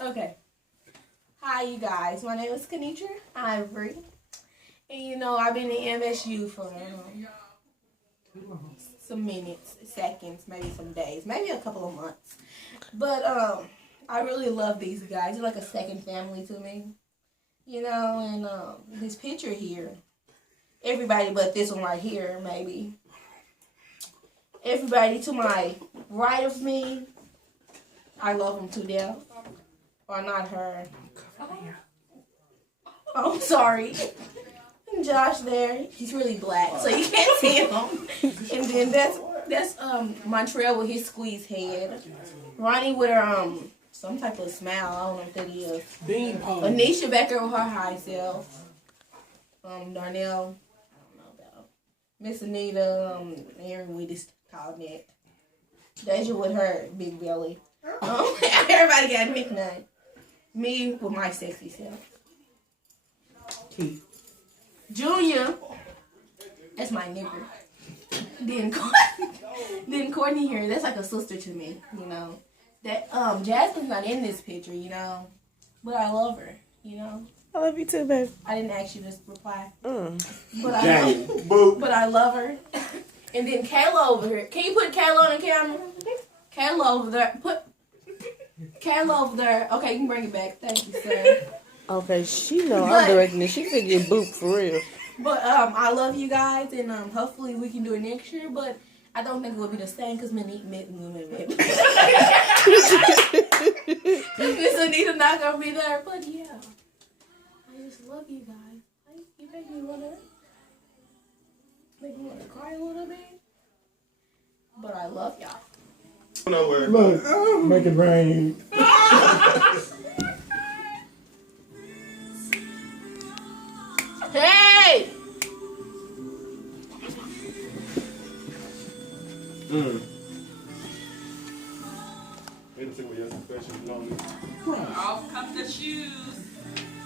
Okay. Hi, you guys. My name is Kenitra Ivory. And I've been in MSU for some minutes, seconds, maybe some days, maybe a couple of months. But I really love these guys. They're like a second family to me. And this picture here, everybody but this one right here, maybe. Everybody to my right of me, I love them to death. Or not her. Oh, I'm sorry. And Josh there, he's really black, so you can't see him. And then that's Montreal with his squeezed head. Ronnie with her some type of smile. I don't know what that is. Anisha back there with her high self. Darnell, I don't know about. Miss Anita, Aaron with his tall neck. Deja with her big belly. Everybody got a nickname. Me with my sexy self. Keith. Junior, that's my nigger. Then Courtney here, that's like a sister to me, That Jasmine's not in this picture, but I love her, I love you too, babe. I didn't ask you to reply, Mm. but I love her. And then Kayla over here. Can you put Kayla on the camera? Kayla over there. Put Kayla over there. Okay, you can bring it back. Thank you, sir. Okay, she know I'm directing it. She could get booped for real. But I love you guys, and hopefully we can do it next year. But I don't think it will be the same because Miss Anita not gonna be there. But yeah, I just love you guys. You make me wanna cry a little bit. But I love y'all. Nowhere. Look, make it rain. Hey! Wait a second, we have some questions on me. Off come the shoes.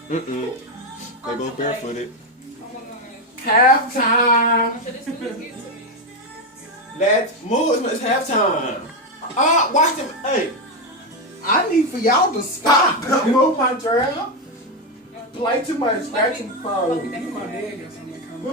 They both barefooted. Halftime. Let's move. It's halftime. Watch them. Hey, I need for y'all to stop. move my trail. Play too much. Scratching phone. My dad got something coming.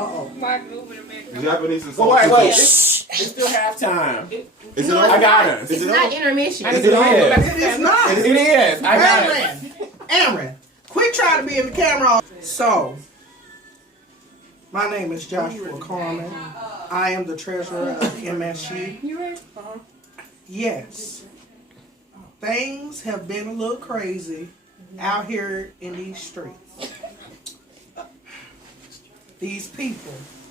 Oh my God. Japanese is so Wait. It's still halftime. Is it No, on? it's I got not. it. It's not intermission. It is. It is not. It is. I got it. Aaron, quit trying to be in the camera. So, my name is Joshua Carmen. I am the treasurer of MSU. You ready? Yes. Things have been a little crazy out here in these streets. These people